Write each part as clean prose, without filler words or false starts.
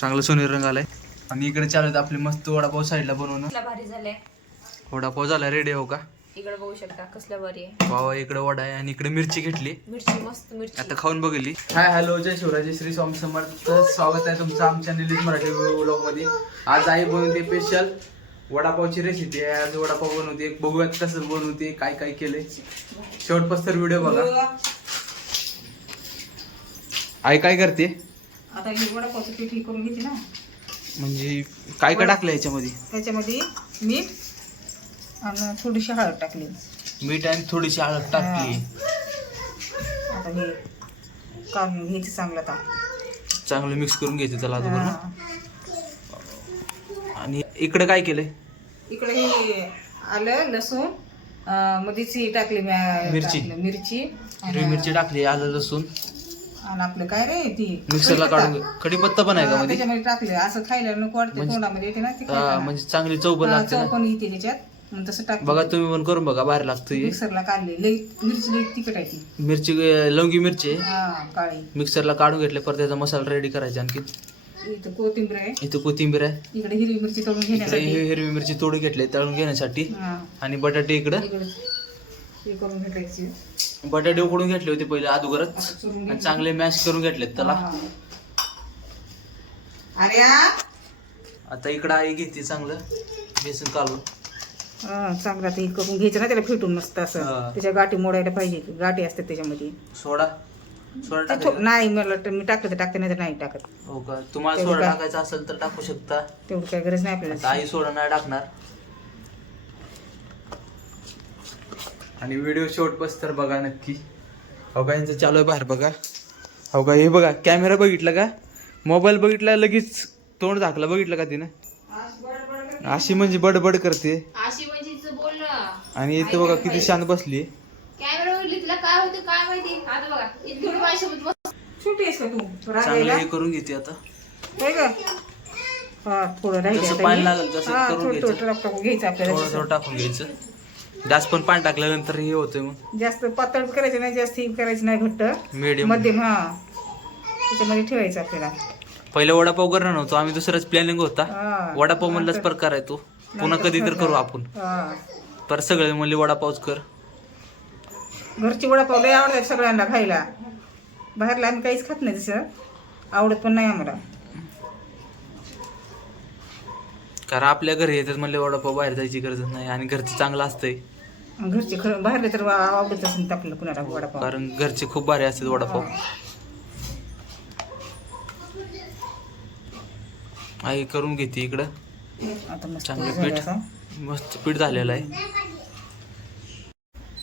चांगला सोनेरी रंग आलाय. आणि इकडे चालू आहेत आपले मस्त वडापाव साईडला बनवणं. भारी झालंय. वडापाव झाला रेडी हो का? इकडे बघू शकता कसला भारी आहे. वावा इकडे वडा आहे आणि इकडे मिरची घेतली. मिरची मस्त मिरची. आता खाऊन बघितली. हाय हॅलो जय शिवराज श्री स्वामी समर्थ. स्वागत आहे तुमचं आमच्या निलीज मराठी व्लॉग मध्ये. आज आई बनवते स्पेशल वडापावची रेसिपी आहे. आज वडापाव बनवते. बघूयात कसं बनवते, काय काय केलंय. शेवटपासून व्हिडिओ बघा. आई काय करते आता ही वडापावचं पीठ हे करून घेते ना. म्हणजे काय काय टाकलं याच्यामध्ये? त्याच्यामध्ये मीठ आणि थोडीशी हळद टाकली. मीठ आणि थोडीशी हळद टाकली. आता हे काढून घ्यायचं चांगलं आता. चांगलं मिक्स करून घ्यायचं त्याला आता. आणि इकडे काय केलंय? इकडे हे आलं लसूण मध्येच ही टाकली मिरची. मिरची हिरवी मिरची टाकली, आलं लसूण आणि आपलं काय रे ती मिक्सरला काढून. कढीपत्ता पण आहे का मध्ये? त्याच्यामध्ये टाकले. असं खायला नको वाटतं, तोंडामध्ये येते ना ती. म्हणजे चांगली चव पण लागते चव ना. पण येते त्याच्यात. मग तसं टाक बघा तुम्ही पण करून बघा, बाहेर लागतं. मिक्सरला काढली. लई मिरची लई तिखट आहे ती. मिरची लवंगी मिरची आहे. हा काळी. मिक्सरला काढून घेतले, परत त्याचा मसाला रेडी करायचा. आणखी इथं कोथिंबीर आहे. इथं कोथिंबीर आहे. इकडे हिरवी मिरची तळून इकडे घेण्यासाठी. हिरवी मिरची तोडून घेतली तळून घेण्यासाठी. हा आणि बटाटे इकडं हे करून घेतल्याची. बटाटे उकडून घेतले होते पहिले अगोदरच असं चुरून आणि घेतलं. चांगले मॅश करून घेतलेत त्याला. अरे आता इकडं आई घेते चांगलं बेसन काढून. चांगलं आता हे करून घ्यायचं ना त्याला फेटून मस्त असं. हा. त्याच्या गाठी मोडायला पाहिजे. गाठी असतात त्याच्यामध्ये. सोडा सोडा ते टाकायचा. नाही मला वाटतं मी टाकलं तर टाकते, नाही तर नाही टाकत. हो का? तुम्हाला तेवढं सोडा काय? टाकायचा असेल तर टाकू शकता. तेवढी काही गरज नाही आता आपल्याला. आई सोडा नाही टाकणार. आणि व्हिडिओ शेवटपास तर बघा नक्की. हो का यांचं चालू आहे बाहेर बघा. हो का हे बघा कॅमेरा बघितला का? मोबाईल बघितला लगेच तोंड झाकलं. बघितलं का तिनं? अशी म्हणजे बडबड करते. अशी म्हणजे बोलणं. आणि इथं बघा किती शांत बसली. कॅमेरा बघितली तिला काय होतं काय माहिती. आता बघा इतकी थोडी माझ्यासोबत बस. छोटी आहेस का तू? चांगलं राहिला हे करून घेते आता. होय का? हा थोडं राहिलं जसं आता पाणी हे. लागेल तसं हा, करून थोडं घ्यायचं. थोडं टाकून घ्यायचं आपल्याला. थोडं थोडं टाकून घ्यायचं. जास्त पण पाणी टाकल्यानंतर हे होतंय मग. जास्त पातळ करायचं नाही, जास्त हे करायचं नाही घट्ट. मीडियम. मध्यम. हा त्याच्यामध्ये ठेवायचं आपल्याला. पहिले वडापाव करणार नव्हतो आम्ही, दुसराच प्लॅनिंग होता. हा. वडापाव म्हणलाच प्रकार आहे तो. पुन्हा कधी तर करू आपण. हा. पर सगळे म्हणले वडापावच कर. घरची वडापाव लय आवडतात सगळ्यांना खायला. बाहेरला आम्ही काहीच खात नाही तसं. आवडत पण नाही आम्हाला. कारण आपल्या घरी येतात म्हणले वडापाव, बाहेर जायची गरज नाही. आणि घरचं चांगलं असतंय. घरचे खरं बाहेरले तर आवडतच नाही आपल्याला कुणाला वडापाव. कारण घरचे खूप भारी असतात वडापाव. आई करून घेते इकडं. आता मस्त चांगलं झालं पीठ. असं. मस्त पीठ झालेलं आहे.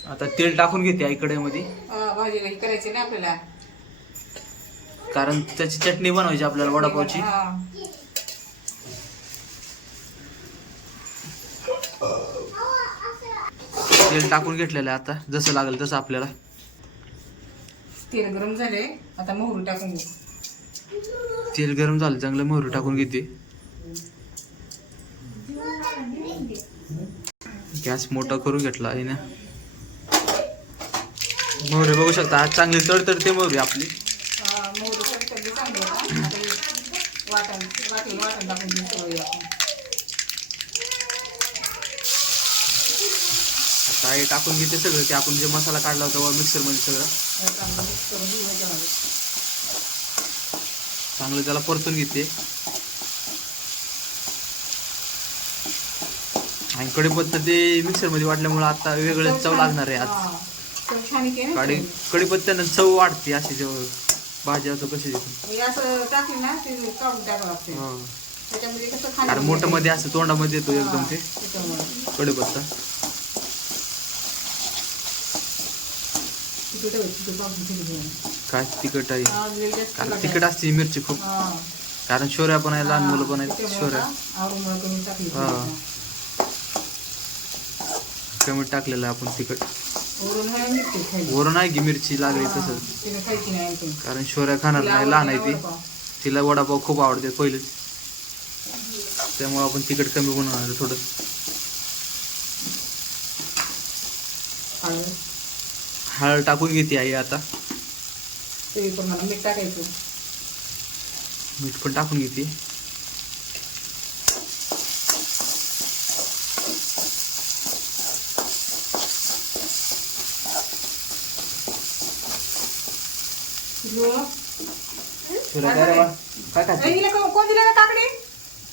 आता तेल टाकून घेते आईकडे मध्ये. भाजीला हे करायची ना आपल्याला. कारण त्याची चटणी बनवायची आपल्याला वडापावची. हा. तेल टाकून घेतलेलं आहे आता. जसं लागेल तसं आपल्याला. तेल गरम झाले. आता मोहरी टाकून घेऊ. तेल गरम झालं चांगलं. मोहरी टाकून घेते. गॅस मोठा करून घेतला आहे ना. मोहरी बघू शकता आज चांगली तडतडते मोहरी आपली. मोहरी तडतडली चांगली आता. आता हे वाटण टाकून घेऊ सगळं आपण. आता हे टाकून घेते सगळं ते आपण जे मसाला काढला होता मिक्सर मध्ये सगळं चांगलं मिक्स करून घेऊ याच्यामध्ये. चांगलं त्याला परतून घेते. आणि कढीपत्ता ते मिक्सर मध्ये वाटल्यामुळे आता वेगळं चव लागणार आहे आज. हा. तर छान आहे की नाही? कढीपत्त्यानं चव वाढते अशी जेव्हा भाजी असं कशी देते. हे असं टाकली ना ते काढून टाकावं लागते. त्याच्यामध्ये कसं खाली कारण मोठं मध्ये असं तोंडामध्ये येतो एकदम ते त्याच्यामुळे कढीपत्ता. तिखट आहे, तिखट टाकून ठेवली. काय तिखट आहे. लय जास्त कारण तिखट तिखट असते मिरची खूप. हा. कारण शोऱ्या पण आहे, लहान मुलं पण आहेत. त्याच्यामुळे शोऱ्या आता आवरून कमी टाकली. हा. कमी टाकलेलं आहे आपण तिखट. वरून आहे मिरची खायची. वरून आहे की मिरची लागली तसं. तिने खायची नाही आणखी. कारण शोऱ्या खाणार नाही, लहान आहे ती. तिला वडापाव खूप आवडते पहिलेच. त्यामुळे आपण तिखट कमी बनवणार थोडं. हळद टाकून घेते आई आता. ते पण मीठ टाकायचं. मीठ पण टाकून घेते. तुला काय रे बा? काय खाते? हिला कोण दिलं ना काकडी?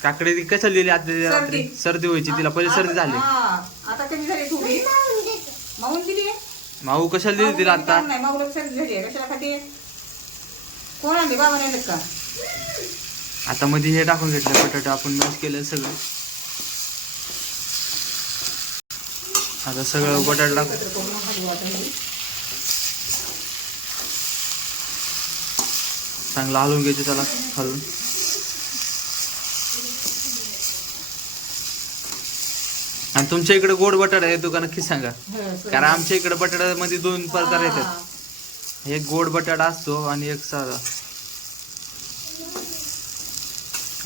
काकडे ती कशाला दिली आता रात्री? सर्दी. सर्दी व्हायची तिला, पहिले सर्दी झाली. हा, आता कमी झाली थोडी. माऊन दिली. माऊ कशाला दिली तिला आता? नाही, माऊला सर्दी झाली. कशाला खाते? कोण आणली? बाबा नाही का? आता मध्ये हे टाकून घेतलं बटाटा आपण मॅश केलं सगळं. आता सगळं बटाटा टाकून चांगलं हलवून घ्यायचं त्याला हलवून. आणि तुमच्या इकडे गोड बटाटा येतो का नक्की सांगा, कारण आमच्या इकडे बटाट्यामध्ये 2 प्रकार येतात. एक गोड बटाटा असतो आणि एक साधा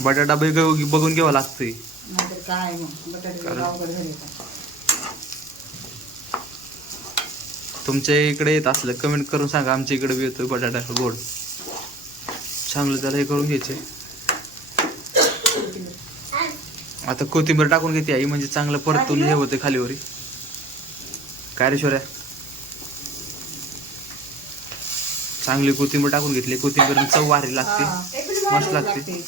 बटाटा. बघून घ्यावा लागतोय. काय मग बटाटे तुमच्या इकडे येत असलं कमेंट करून सांगा. आमच्या इकडे बी येतोय बटाटा गोड. चांगलं त्याला हे करून घ्यायचे. आता कोथिंबीर टाकून घेते आई, म्हणजे चांगलं परतून हे होते खालीवरी. काय रे शोऱ्या? चांगली कोथिंबीर टाकून घेतली. कोथिंबीर चव भारी लागते, मस्त लागते.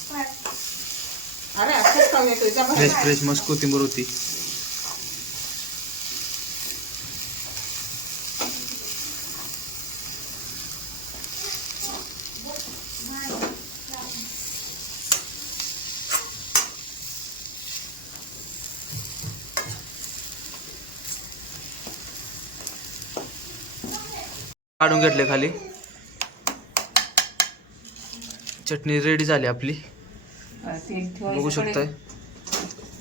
फ्रेश फ्रेश मस्त कोथिंबीर होती. काढून घेतले खाली. चटणी रेडी झाली आपली, बघू शकताय.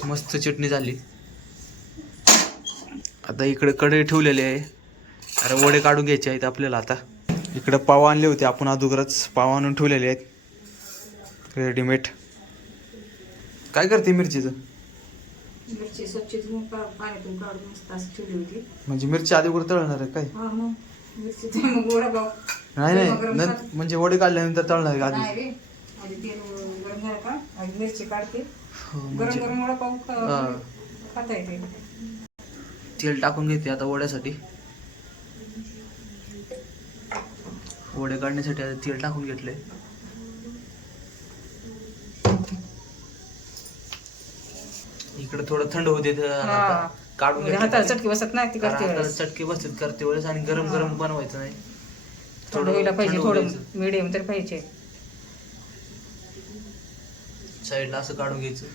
मस्त चटणी झाली. आता इकडे कढई ठेवलेली आहे. अरे वडे काढून घ्यायचे आहेत आपल्याला. आता इकडे पाव आणले होते आपण अगोदरच. पाव आणून ठेवलेले आहेत रेडीमेड. काय करते मिरचीचं? मिरची स्वच्छ धुवून पाण्यातून काढून मस्त असं ठेवली होती. म्हणजे मिरची अगोदर तळणार आहे काय? हा मग मिरची मग वडापाव. नाही नाही, म्हणजे वडे काढल्यानंतर तळणार आहे नाही आधी? रे, आधी तेल गरम झालं का आधी मिरची काढते. गरम म्हणजे गरम वडापाव खाता येते. तेल टाकून घेते आता वड्यासाठी. वडे काढण्यासाठी आता तेल टाकून घेतले. इकडे थोडं थंड होते काढून घेतलं. हाताला चटकी बसत नाही ती करते वेळेस. चटके बसतात करते वेळेस. आणि गरम गरम बनवायचं नाही, थोडं व्हायला पाहिजे, थंड थोडं द्यायचं. मिडियम तर पाहिजे. साईडला असं काढून घ्यायचं.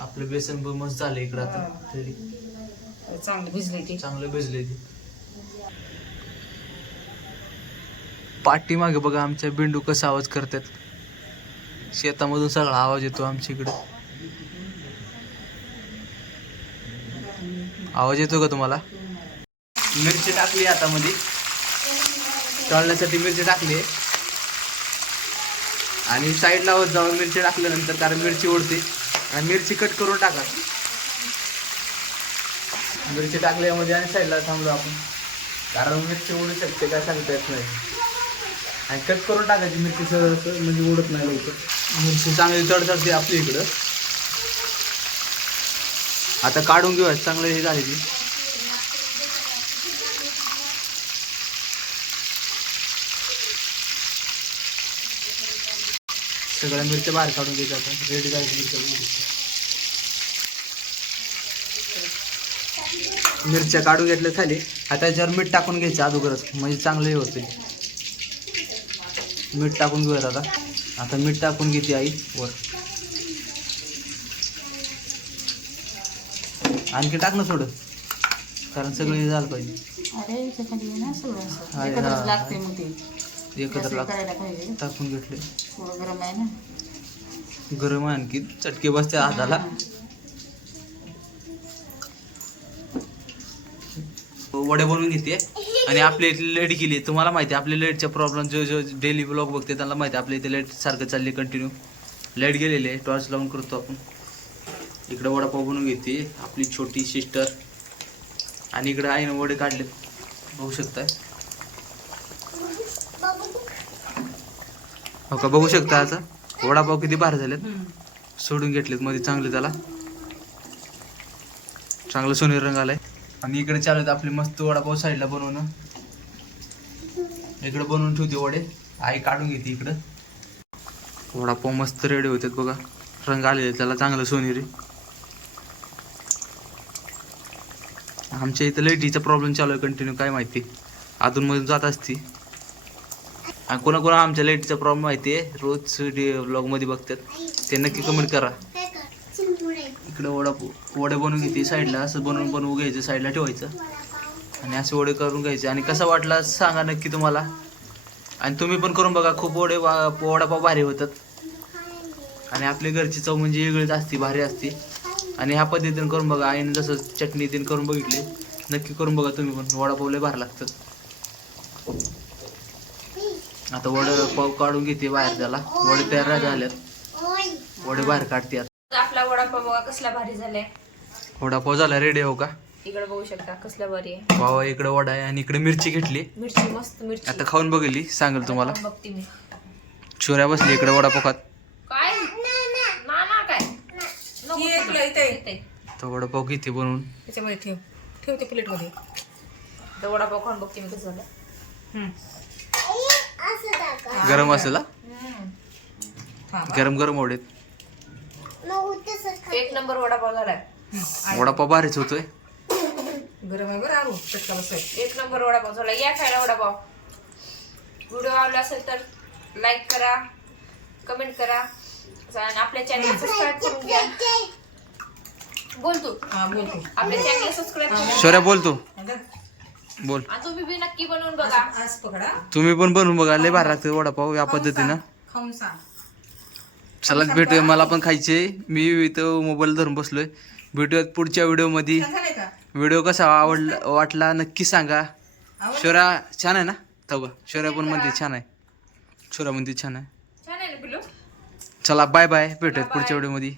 आपलं बेसन पण मस्त झालं इकडं आता तरी. चांगलं भिजले ती. चांगलं भिजले ते. पाठीमागे बघा आमच्या बिंडू कसा आवाज करतात. शेतामधून सगळा आवाज येतो आमच्या इकडे. आवाज येतो का तुम्हाला? मिरची टाकली आता मध्ये, तळण्यासाठी मिरची टाकली. आणि साईडला होत जाऊन मिरची टाकल्यानंतर, कारण मिरची ओढते. आणि मिरची कट करून टाका. मिरची टाकल्यामध्ये आणि साईडला थांबलो आपण, कारण मिरची ओढू शकते काय सांगता येत नाही. आणि कट करून टाकायची मिरची सरळ, म्हणजे ओढत नाही लवकर. मिरची चांगली तडतडते आपली इकडं. आता काढून घेऊया. चांगलं हे झाली ती. सगळ्या मिरच्या बाहेर काढून घ्यायच्या. आता रेडी झाली मिरच्या काढून घेतल्या खाली. आता याच्यावर मीठ टाकून घ्यायचं अगोदरच, म्हणजे चांगलं हे होते. मीठ टाकून घेऊयात आता. आता मीठ टाकून घेते आई वर. आणखी टाक ना थोडं, कारण सगळं हे झालं पाहिजे. लागते मग ते एकत्र करायला पाहिजे. टाकून घेतले. थोडं गरम आहे ना. गरम आहे आणखी, चटके बसते हाताला. वडे बनवून घेते. आणि आपल्या इथली लाईट गेली. तुम्हाला माहिती आहे आपल्या लाईटचा प्रॉब्लेम. जो डेली ब्लॉग बघते त्यांना माहिती आहे आपल्या इथे लाईट सारखं चालली कंटिन्यू. लाईट गेलेली आहे, टॉर्च लावून करतो आपण. इकडे वडापाव बनवून घेते आपली छोटी सिस्टर. आणि इकडे आईनं वडे काढले, बघू शकताय. हो का, बघू शकता आता वडापाव किती भारी झालेत. सोडून घेतलेत मध्ये चांगले, त्याला चांगलं सोनेरी रंग आलाय. आणि इकडे चालू आहेत आपले मस्त वडापाव साईडला बनवणं. इकडे बनवून ठेवते वडे, आई काढून घेते इकडं. वडापाव मस्त रेडी होतात बघा, रंग आलेले त्याला चांगलं सोनेरी. आमच्या इथं लाईटीचा प्रॉब्लेम चालू आहे कंटिन्यू, काय माहिती अधूनमधून जात असती. आणि कोणाकोणा आमच्या लाईटीचा प्रॉब्लेम माहिती आहे, रोज ब्लॉगमध्ये बघतात ते, नक्की कमेंट करा. इकडे वडे बनवून घेते साईडला, असं बनवून घ्यायचं, साईडला ठेवायचं आणि असे वडे करून घ्यायचे. आणि कसा वाटला सांगा नक्की तुम्हाला. आणि तुम्ही पण करून बघा, खूप वडापाव भारी होतात. आणि आपली घरची चव म्हणजे वेगळीच असते, भारी असते. आणि ह्या पद्धतीने करून बघा, आईने जसं चटणी तीन करून बघितली, नक्की करून बघा तुम्ही पण. वडापाव लय भारी लागतात. आता वडापाव काढून घेते बाहेर, त्याला वडे तयार झाल्यात, वडे बाहेर काढते. आपला वडापाव बघा कसला भारी झालाय. वडापाव झाला रेडी. हो का, इकडे बघू शकता कसला भारी आहे. पाव इकडे वडा आहे आणि इकडे मिरची घेतली. मिरची मस्त मिरची. आता खाऊन बघितली, सांगेल तुम्हाला. बघते मी. छोऱ्या बसली इकडे वडापाव खात. काय ना काय नको ही एक तुला. इथे. इथे. तर वडापाव घेते बनवून. त्याच्यामध्ये ठेव ते प्लेटमध्ये. तर वडापाव खाऊन बघते मी कसं झालं. गरम असेल हा? हा. गरम गरम वडेत. एक नंबर वडापाव झालाय. वडापाव भारीच होतोय. गरम आहे बरं, आरू चटका बसाय. एक नंबर वडापाव झाला. या खायला वडापाव. व्हिडिओ आवडला असेल तर लाईक करा, कमेंट करा आणि आपल्या चॅनल सबस्क्राईब करून घ्या. बोल तू. हा बोल तू. आपल्या चॅनल सबस्क्राईब करा. शौर्या बोल तू, बोल. आणि तुम्ही बी नक्की बनवून बघा. आज पकडा. तुम्ही पण बनवून बघा, लय भारी लागतं वडापाव या पद्धतीनं. खाऊन सांग. चला भेटूया, मला पण खायचे. मी इथं मोबाईल धरून बसलोय. भेटूयात पुढच्या व्हिडिओमध्ये. छान झालंय का? व्हिडिओ कसा वाटला नक्की सांगा. शौर्या छान आहे ना? तवा शौर्या पण म्हणते छान आहे. शौर्या म्हणते छान आहे. छान आहे ना पिलू. चला बाय बाय, भेटूयात पुढच्या व्हिडिओमध्ये.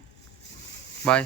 बाय.